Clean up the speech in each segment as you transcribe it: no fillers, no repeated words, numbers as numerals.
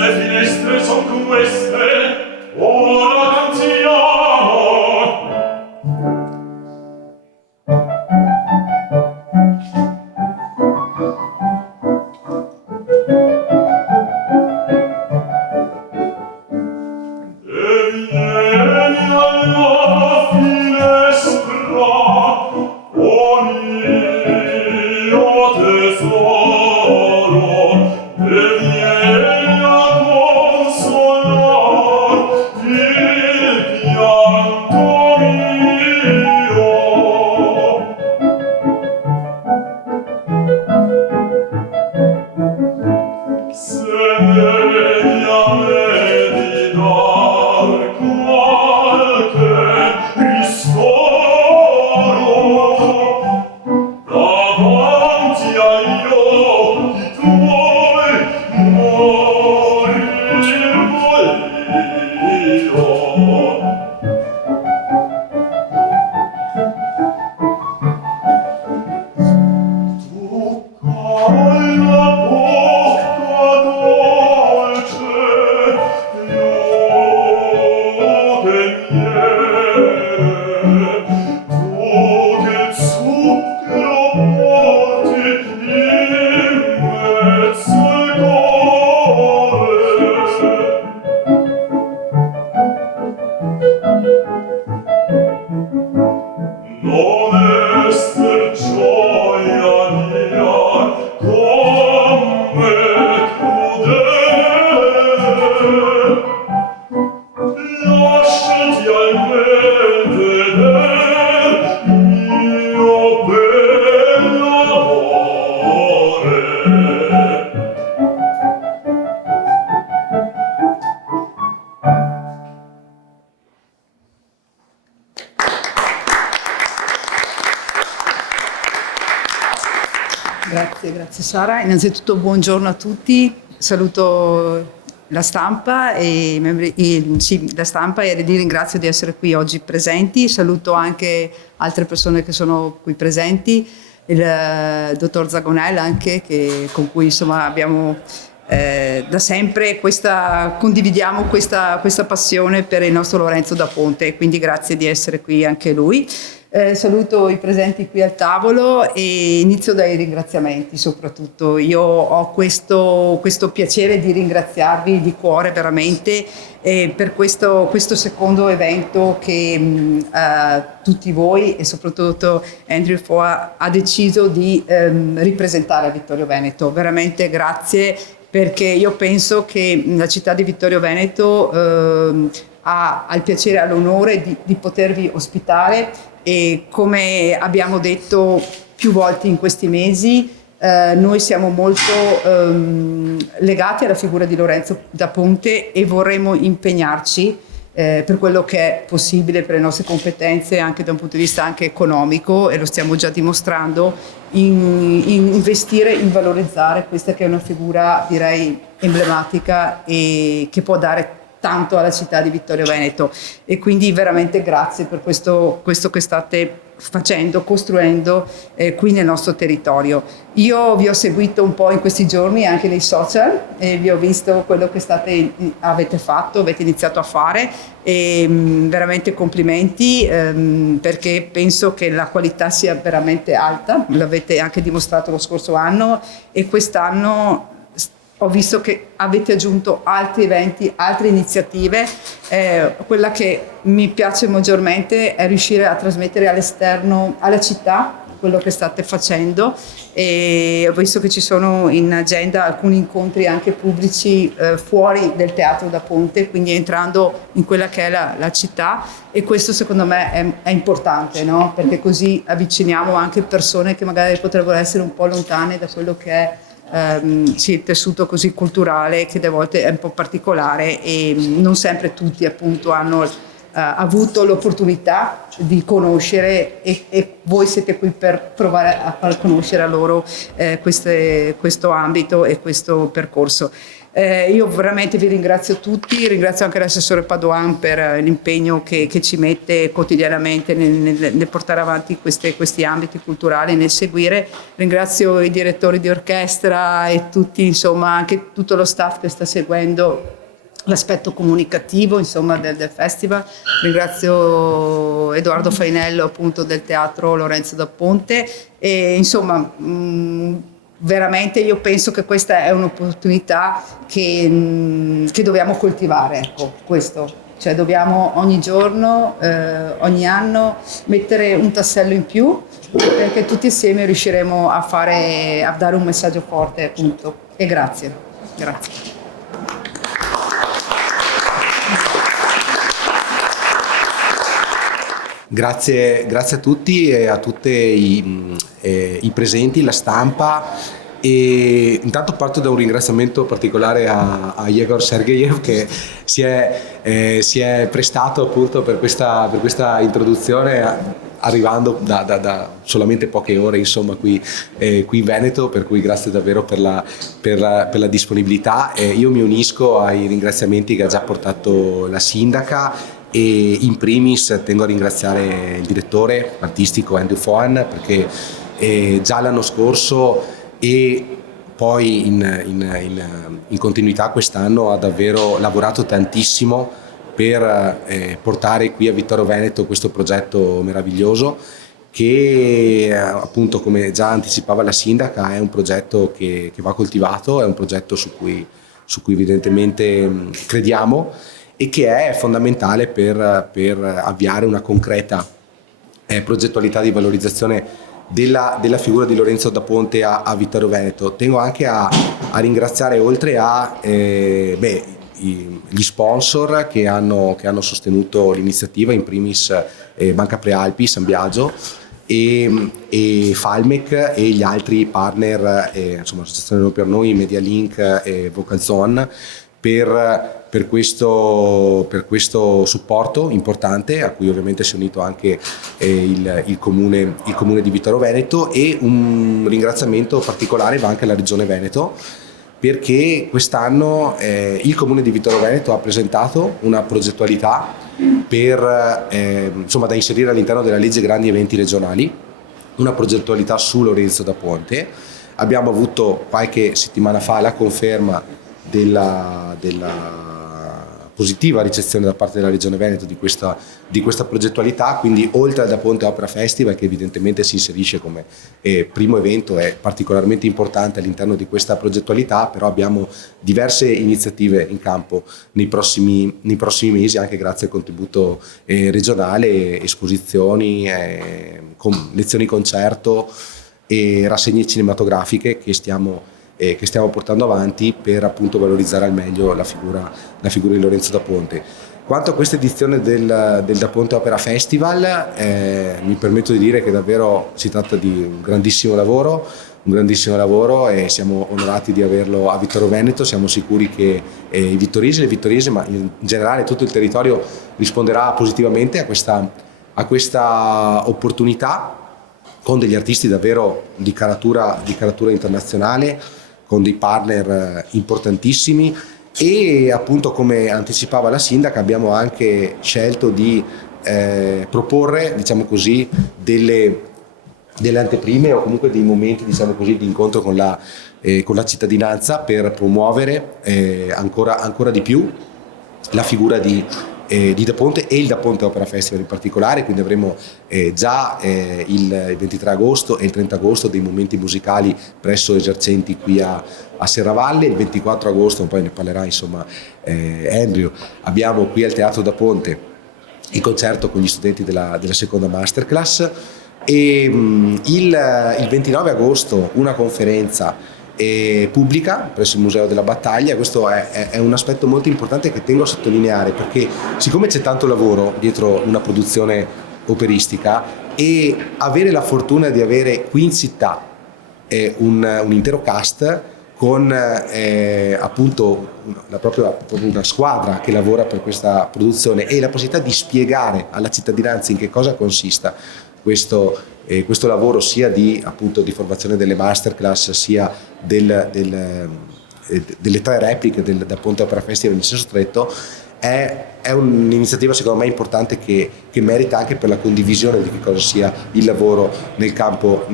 Le finestre son queste, ora cantiamo. E vieni alla finestra, o mio tesoro, e vieni a consolar il pianto mio. Se devi a me di dar qualche ristoro, davanti agli occhi tuoi morir voglio. Toccai la bocca dolce, io che miele, tu che zucchero porti in mezzo al cuore. Non ester gioia mia come crudele, lasciati almen veder mio bell'amore. Grazie Sara. Innanzitutto buongiorno a tutti, saluto la stampa e la stampa e li ringrazio di essere qui oggi presenti. Saluto anche altre persone che sono qui presenti, il dottor Zagonel anche, con cui insomma abbiamo da sempre condividiamo questa passione per il nostro Lorenzo da Ponte, quindi grazie di essere qui anche lui. Saluto i presenti qui al tavolo e inizio dai ringraziamenti soprattutto. Io ho questo piacere di ringraziarvi di cuore veramente per questo secondo evento che tutti voi e soprattutto Andrew Foa ha deciso di ripresentare a Vittorio Veneto. Veramente grazie, perché io penso che la città di Vittorio Veneto ha il piacere e l'onore di potervi ospitare e, come abbiamo detto più volte in questi mesi, noi siamo molto legati alla figura di Lorenzo da Ponte e vorremmo impegnarci per quello che è possibile, per le nostre competenze anche da un punto di vista anche economico, e lo stiamo già dimostrando, in investire, in valorizzare questa che è una figura direi emblematica e che può dare tanto alla città di Vittorio Veneto. E quindi veramente grazie per questo che state facendo, costruendo qui nel nostro territorio. Io vi ho seguito un po' in questi giorni anche nei social e vi ho visto quello che avete fatto, avete iniziato a fare, e veramente complimenti, perché penso che la qualità sia veramente alta. L'avete anche dimostrato lo scorso anno, e quest'anno ho visto che avete aggiunto altri eventi, altre iniziative. Quella che mi piace maggiormente è riuscire a trasmettere all'esterno, alla città, quello che state facendo, e ho visto che ci sono in agenda alcuni incontri anche pubblici fuori del Teatro da Ponte, quindi entrando in quella che è la città, e questo secondo me è importante, no? Perché così avviciniamo anche persone che magari potrebbero essere un po' lontane da quello che è il tessuto così culturale, che a volte è un po' particolare e non sempre tutti appunto hanno avuto l'opportunità di conoscere, e voi siete qui per provare a far conoscere a loro questo ambito e questo percorso. Io veramente vi ringrazio tutti, ringrazio anche l'assessore Padoan per l'impegno che ci mette quotidianamente nel portare avanti questi ambiti culturali, nel seguire. Ringrazio i direttori di orchestra e tutti, insomma, anche tutto lo staff che sta seguendo l'aspetto comunicativo, insomma, del festival. Ringrazio Edoardo Fainello, appunto, del teatro Lorenzo da Ponte e insomma veramente io penso che questa è un'opportunità che dobbiamo coltivare, ecco, questo. Cioè dobbiamo ogni giorno, ogni anno mettere un tassello in più perché tutti insieme riusciremo a dare un messaggio forte, appunto. E grazie. Grazie. Grazie a tutti e a tutti i presenti, la stampa. E intanto parto da un ringraziamento particolare a Yegor Sergeyev che si è prestato appunto per questa introduzione, arrivando da solamente poche ore, insomma, qui in Veneto, per cui grazie davvero per la disponibilità. Io mi unisco ai ringraziamenti che ha già portato la sindaca e in primis tengo a ringraziare il direttore artistico Andrew Fohan, perché già l'anno scorso e poi in continuità quest'anno ha davvero lavorato tantissimo per portare qui a Vittorio Veneto questo progetto meraviglioso che appunto, come già anticipava la sindaca, è un progetto che va coltivato, è un progetto su cui evidentemente crediamo e che è fondamentale per avviare una concreta progettualità di valorizzazione della figura di Lorenzo da Ponte a Vittorio Veneto. Tengo anche a ringraziare, oltre gli sponsor che hanno sostenuto l'iniziativa, in primis Banca Prealpi, San Biagio e Falmec e gli altri partner, insomma Associazione per Noi, Medialink e Vocal Zone, per questo supporto importante, a cui ovviamente si è unito anche il comune di Vittorio Veneto, e un ringraziamento particolare va anche alla Regione Veneto, perché quest'anno il comune di Vittorio Veneto ha presentato una progettualità da inserire all'interno della legge grandi eventi regionali, una progettualità su Lorenzo da Ponte. Abbiamo avuto qualche settimana fa la conferma della positiva ricezione da parte della Regione Veneto di questa progettualità, quindi oltre al Da Ponte Opera Festival, che evidentemente si inserisce come primo evento, è particolarmente importante all'interno di questa progettualità, però abbiamo diverse iniziative in campo nei prossimi mesi, anche grazie al contributo regionale, esposizioni, lezioni concerto e rassegne cinematografiche che stiamo portando avanti per appunto valorizzare al meglio la figura di Lorenzo da Ponte. Quanto a questa edizione del Da Ponte Opera Festival, mi permetto di dire che davvero si tratta di un grandissimo lavoro e siamo onorati di averlo a Vittorio Veneto. Siamo sicuri che i vittoresi e le vittoriese, ma in generale tutto il territorio, risponderà positivamente a questa opportunità, con degli artisti davvero di caratura internazionale, con dei partner importantissimi, e appunto, come anticipava la sindaca, abbiamo anche scelto di proporre, diciamo così, delle anteprime o comunque dei momenti, diciamo così, di incontro con la cittadinanza, per promuovere ancora di più la figura di Da Ponte e il Da Ponte Opera Festival in particolare. Quindi avremo già il 23 agosto e il 30 agosto dei momenti musicali presso esercenti qui a Serravalle. Il 24 agosto, poi ne parlerà insomma Andrew, abbiamo qui al Teatro Da Ponte il concerto con gli studenti della seconda masterclass, e il 29 agosto una conferenza pubblica presso il Museo della Battaglia. Questo è un aspetto molto importante che tengo a sottolineare, perché siccome c'è tanto lavoro dietro una produzione operistica, e avere la fortuna di avere qui in città un intero cast con appunto proprio una squadra che lavora per questa produzione, e la possibilità di spiegare alla cittadinanza in che cosa consista questo lavoro, sia di formazione delle masterclass, sia delle 3 repliche da Ponte Opera Festival in senso stretto è un'iniziativa secondo me importante che merita anche per la condivisione di che cosa sia il lavoro nel campo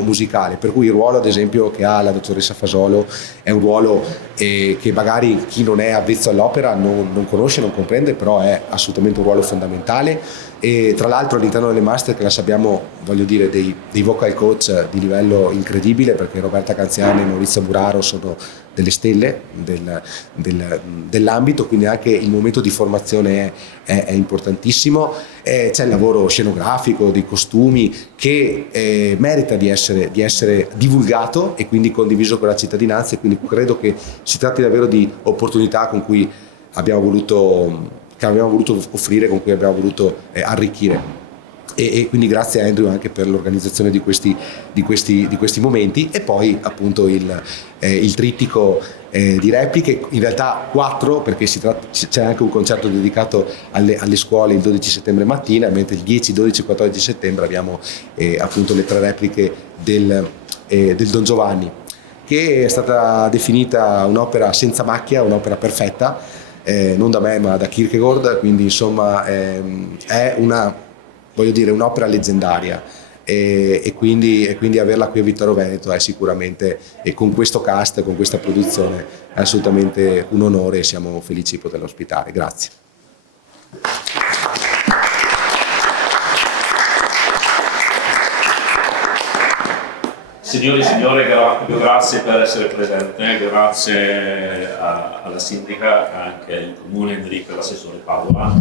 musicale, per cui il ruolo ad esempio che ha la dottoressa Fasolo è un ruolo che magari chi non è avvezzo all'opera non conosce, non comprende, però è assolutamente un ruolo fondamentale. E tra l'altro all'interno delle masterclass abbiamo, voglio dire, dei vocal coach di livello incredibile, perché Roberta Canziani e Maurizio Buraro sono delle stelle dell'ambito, quindi anche il momento di formazione è importantissimo. C'è il lavoro scenografico, dei costumi che merita di essere divulgato e quindi condiviso con la cittadinanza, e quindi credo che si tratti davvero di opportunità che abbiamo voluto offrire, con cui abbiamo voluto arricchire. E quindi grazie a Andrew anche per l'organizzazione di questi momenti, e poi appunto il trittico di repliche, in realtà 4, perché c'è anche un concerto dedicato alle scuole il 12 settembre mattina, mentre il 10, 12 e 14 settembre abbiamo appunto le 3 repliche del Don Giovanni, che è stata definita un'opera senza macchia, un'opera perfetta, non da me ma da Kierkegaard, quindi insomma è un'opera leggendaria, e quindi averla qui a Vittorio Veneto è sicuramente, e con questo cast, con questa produzione, è assolutamente un onore, e siamo felici di poterla ospitare. Grazie. Signori e signore, grazie per essere presente, grazie alla sindaca, anche il comune Enrico e l'assessore Paola,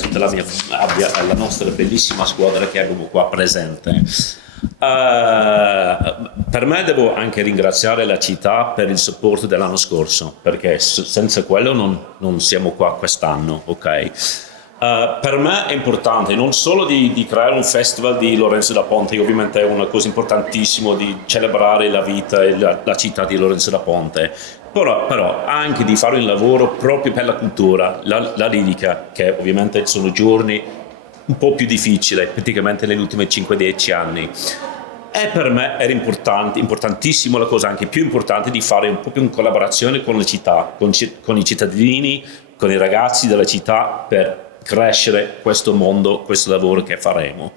tutta la nostra bellissima squadra che abbiamo qua presente. Per me devo anche ringraziare la città per il supporto dell'anno scorso, perché senza quello non siamo qua quest'anno, ok? Per me è importante non solo di creare un festival di Lorenzo da Ponte, che ovviamente è una cosa importantissima, di celebrare la vita e la città di Lorenzo da Ponte, però anche di fare un lavoro proprio per la cultura, la lirica, che ovviamente sono giorni un po' più difficili, praticamente negli ultimi 5-10 anni. E per me era importantissimo, la cosa anche più importante, di fare un po' più in collaborazione con la città, con i cittadini, con i ragazzi della città, per crescere questo mondo, questo lavoro che faremo.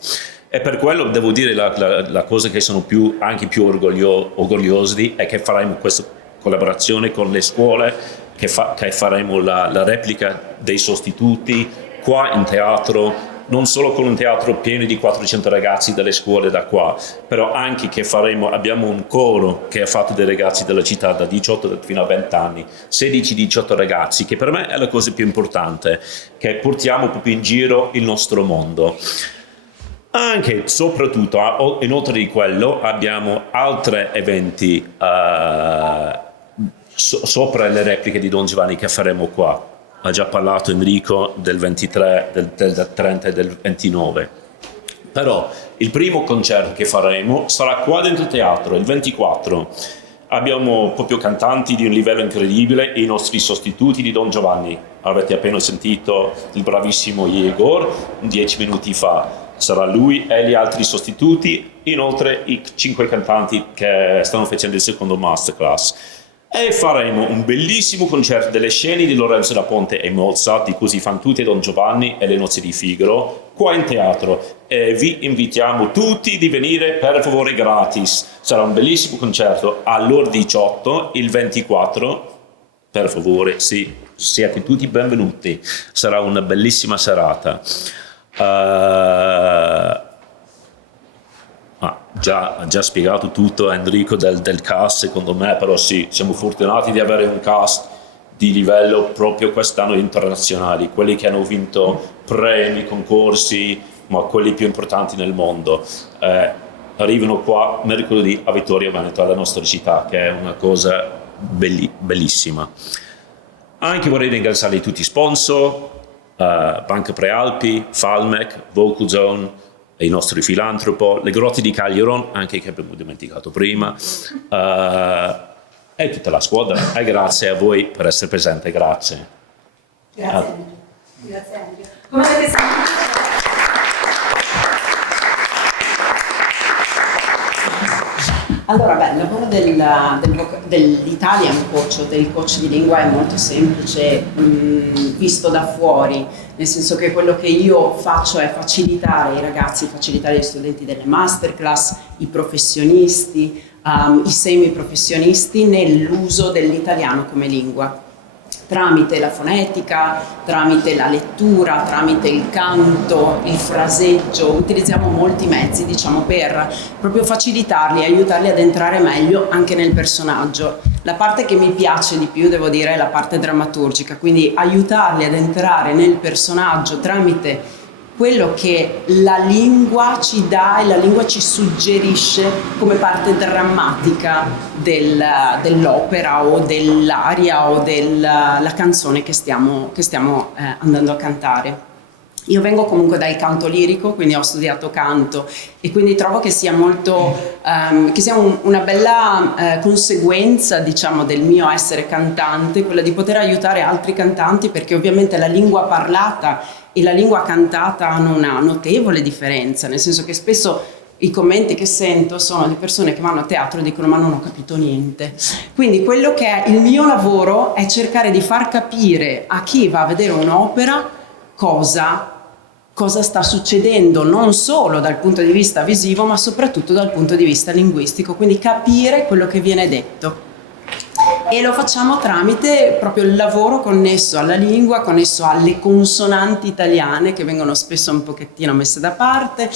E per quello devo dire la cosa che sono anche più orgoglioso di è che faremo questa collaborazione con le scuole, che faremo la replica dei sostituti qua in teatro, non solo con un teatro pieno di 400 ragazzi delle scuole da qua, però anche che abbiamo un coro che è fatto dai ragazzi della città da 18 fino a 20 anni, 16-18 ragazzi, che per me è la cosa più importante, che portiamo proprio in giro il nostro mondo. Anche, soprattutto, inoltre di quello, abbiamo altri eventi sopra le repliche di Don Giovanni che faremo qua. Ha già parlato Enrico del 23, del 30 e del 29. Però il primo concerto che faremo sarà qua dentro il teatro, il 24. Abbiamo proprio cantanti di un livello incredibile, i nostri sostituti di Don Giovanni. Avete appena sentito il bravissimo Igor 10 minuti fa. Sarà lui e gli altri sostituti, inoltre i 5 cantanti che stanno facendo il secondo masterclass. E faremo un bellissimo concerto delle scene di Lorenzo da Ponte e Mozart, di cui si fanno tutte Don Giovanni e le nozze di Figaro, qua in teatro. E vi invitiamo tutti di venire, per favore, gratis. Sarà un bellissimo concerto all'ora 18, il 24. Per favore, sì, siete tutti benvenuti. Sarà una bellissima serata. Ha già spiegato tutto Enrico del cast, secondo me, però sì, siamo fortunati di avere un cast di livello proprio quest'anno internazionali, quelli che hanno vinto premi, concorsi, ma quelli più importanti nel mondo. Arrivano qua mercoledì a Vittorio Veneto, alla nostra città, che è una cosa bellissima. Anche vorrei ringraziare tutti i sponsor, Banca Prealpi, Falmec, Vocal Zone, i nostri filantropo, le grotte di Cagliaron, anche che abbiamo dimenticato prima, e tutta la squadra. E grazie a voi per essere presente, grazie. Grazie Andrea. Come avete sentito? Allora, beh, il lavoro dell'Italian coach o del coach di lingua è molto semplice, visto da fuori, nel senso che quello che io faccio è facilitare i ragazzi, facilitare gli studenti delle masterclass, i professionisti, i semi-professionisti nell'uso dell'italiano come lingua, tramite la fonetica, tramite la lettura, tramite il canto, il fraseggio. Utilizziamo molti mezzi, diciamo, per proprio facilitarli e aiutarli ad entrare meglio anche nel personaggio. La parte che mi piace di più, devo dire, è la parte drammaturgica, quindi aiutarli ad entrare nel personaggio tramite quello che la lingua ci dà e la lingua ci suggerisce come parte drammatica dell'opera o dell'aria o della canzone che stiamo andando a cantare. Io vengo comunque dal canto lirico, quindi ho studiato canto e quindi trovo che sia molto, che sia una bella conseguenza, diciamo, del mio essere cantante, quella di poter aiutare altri cantanti, perché ovviamente la lingua parlata e la lingua cantata hanno una notevole differenza, nel senso che spesso i commenti che sento sono di persone che vanno a teatro e dicono ma non ho capito niente. Quindi quello che è il mio lavoro è cercare di far capire a chi va a vedere un'opera cosa sta succedendo, non solo dal punto di vista visivo ma soprattutto dal punto di vista linguistico, quindi capire quello che viene detto. E lo facciamo tramite proprio il lavoro connesso alla lingua, connesso alle consonanti italiane che vengono spesso un pochettino messe da parte,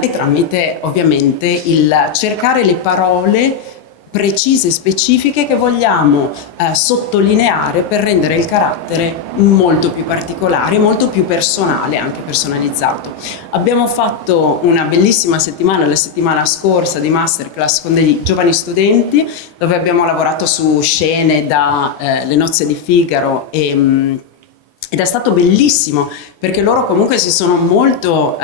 e tramite ovviamente il cercare le parole precise e specifiche che vogliamo sottolineare per rendere il carattere molto più particolare, molto più personale, anche personalizzato. Abbiamo fatto una bellissima settimana, la settimana scorsa, di masterclass con degli giovani studenti, dove abbiamo lavorato su scene da Le nozze di Figaro ed è stato bellissimo perché loro comunque si sono molto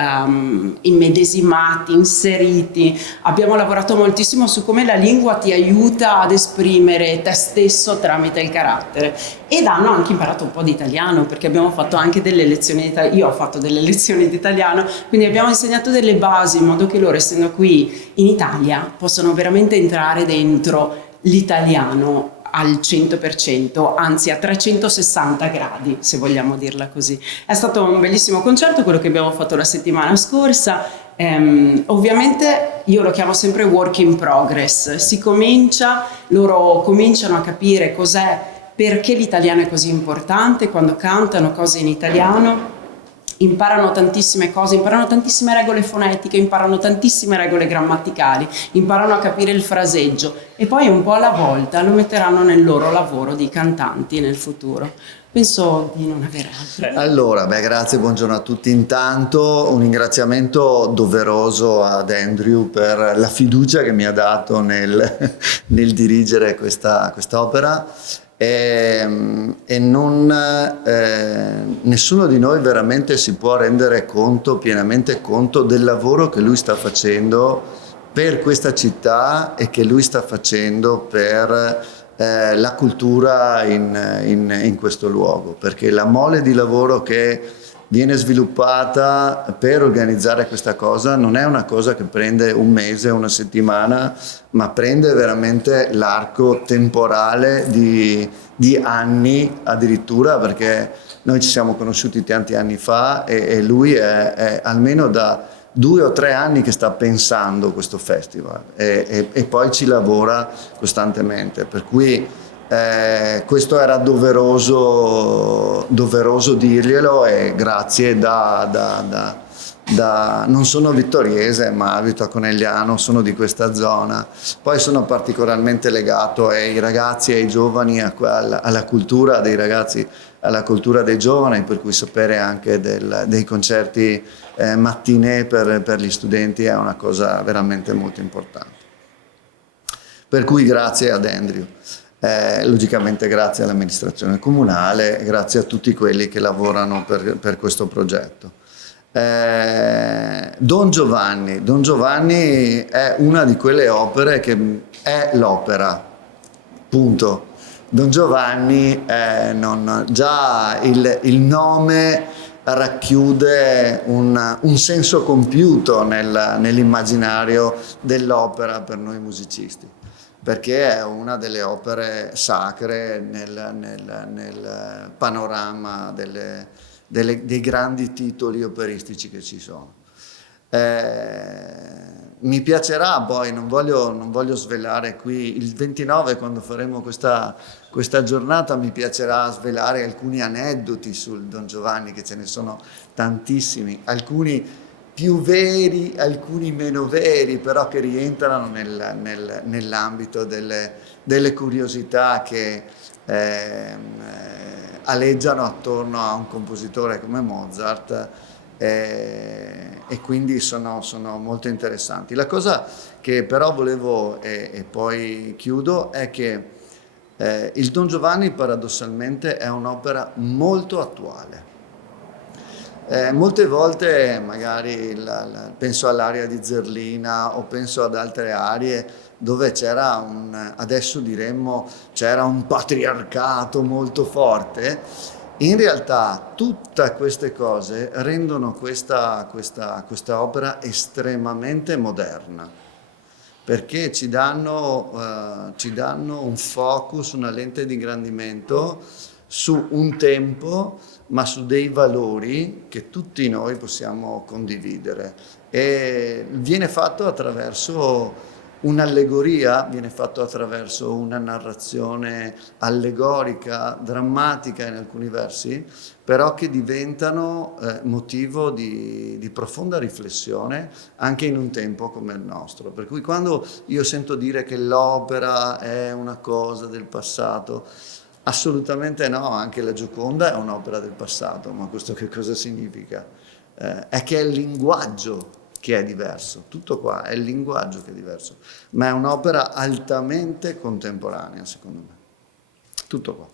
immedesimati, inseriti. Abbiamo lavorato moltissimo su come la lingua ti aiuta ad esprimere te stesso tramite il carattere, ed hanno anche imparato un po' di italiano, perché abbiamo fatto anche delle lezioni di italiano. Io ho fatto delle lezioni di italiano, quindi abbiamo insegnato delle basi in modo che loro, essendo qui in Italia, possano veramente entrare dentro l'italiano al 100%, anzi a 360 gradi, se vogliamo dirla così. È stato un bellissimo concerto quello che abbiamo fatto la settimana scorsa. Ovviamente io lo chiamo sempre work in progress. Si comincia, loro cominciano a capire perché l'italiano è così importante, quando cantano cose in italiano imparano tantissime cose, imparano tantissime regole fonetiche, imparano tantissime regole grammaticali, imparano a capire il fraseggio e poi un po' alla volta lo metteranno nel loro lavoro di cantanti nel futuro. Penso di non avere altro. Allora, grazie, buongiorno a tutti. Intanto un ringraziamento doveroso ad Andrew per la fiducia che mi ha dato nel dirigere questa opera. Nessuno di noi veramente si può rendere pienamente conto del lavoro che lui sta facendo per questa città e che lui sta facendo per la cultura in questo luogo, perché la mole di lavoro che viene sviluppata per organizzare questa cosa non è una cosa che prende un mese, una settimana, ma prende veramente l'arco temporale di anni addirittura, perché noi ci siamo conosciuti tanti anni fa e lui è almeno da 2 o 3 anni che sta pensando questo festival e poi ci lavora costantemente, per cui questo era doveroso dirglielo, e grazie non sono vittoriese ma abito a Conegliano, sono di questa zona, poi sono particolarmente legato ai ragazzi e ai giovani, alla cultura dei ragazzi, alla cultura dei giovani, per cui sapere anche dei concerti mattinee per gli studenti è una cosa veramente molto importante. Per cui grazie ad Andrew. Logicamente grazie all'amministrazione comunale, grazie a tutti quelli che lavorano per questo progetto. Don Giovanni è una di quelle opere che è l'opera, punto. Don Giovanni, già il nome racchiude un senso compiuto nell'immaginario dell'opera per noi musicisti, perché è una delle opere sacre nel panorama dei grandi titoli operistici che ci sono. Mi piacerà poi, non voglio svelare qui, il 29 quando faremo questa giornata mi piacerà svelare alcuni aneddoti sul Don Giovanni, che ce ne sono tantissimi, alcuni più veri, alcuni meno veri, però che rientrano nell'ambito delle curiosità che aleggiano attorno a un compositore come Mozart, e quindi sono molto interessanti. La cosa che però volevo, e poi chiudo, è che il Don Giovanni paradossalmente è un'opera molto attuale. Molte volte magari penso all'aria di Zerlina o penso ad altre arie dove adesso diremmo, c'era un patriarcato molto forte. In realtà tutte queste cose rendono questa opera estremamente moderna, perché ci danno un focus, una lente di ingrandimento su un tempo, ma su dei valori che tutti noi possiamo condividere. E viene fatto attraverso un'allegoria, viene fatto attraverso una narrazione allegorica, drammatica in alcuni versi, però che diventano motivo di profonda riflessione anche in un tempo come il nostro. Per cui quando io sento dire che l'opera è una cosa del passato, assolutamente no, anche la Gioconda è un'opera del passato, ma questo che cosa significa? È che è il linguaggio che è diverso, tutto qua, è il linguaggio che è diverso, ma è un'opera altamente contemporanea secondo me, tutto qua.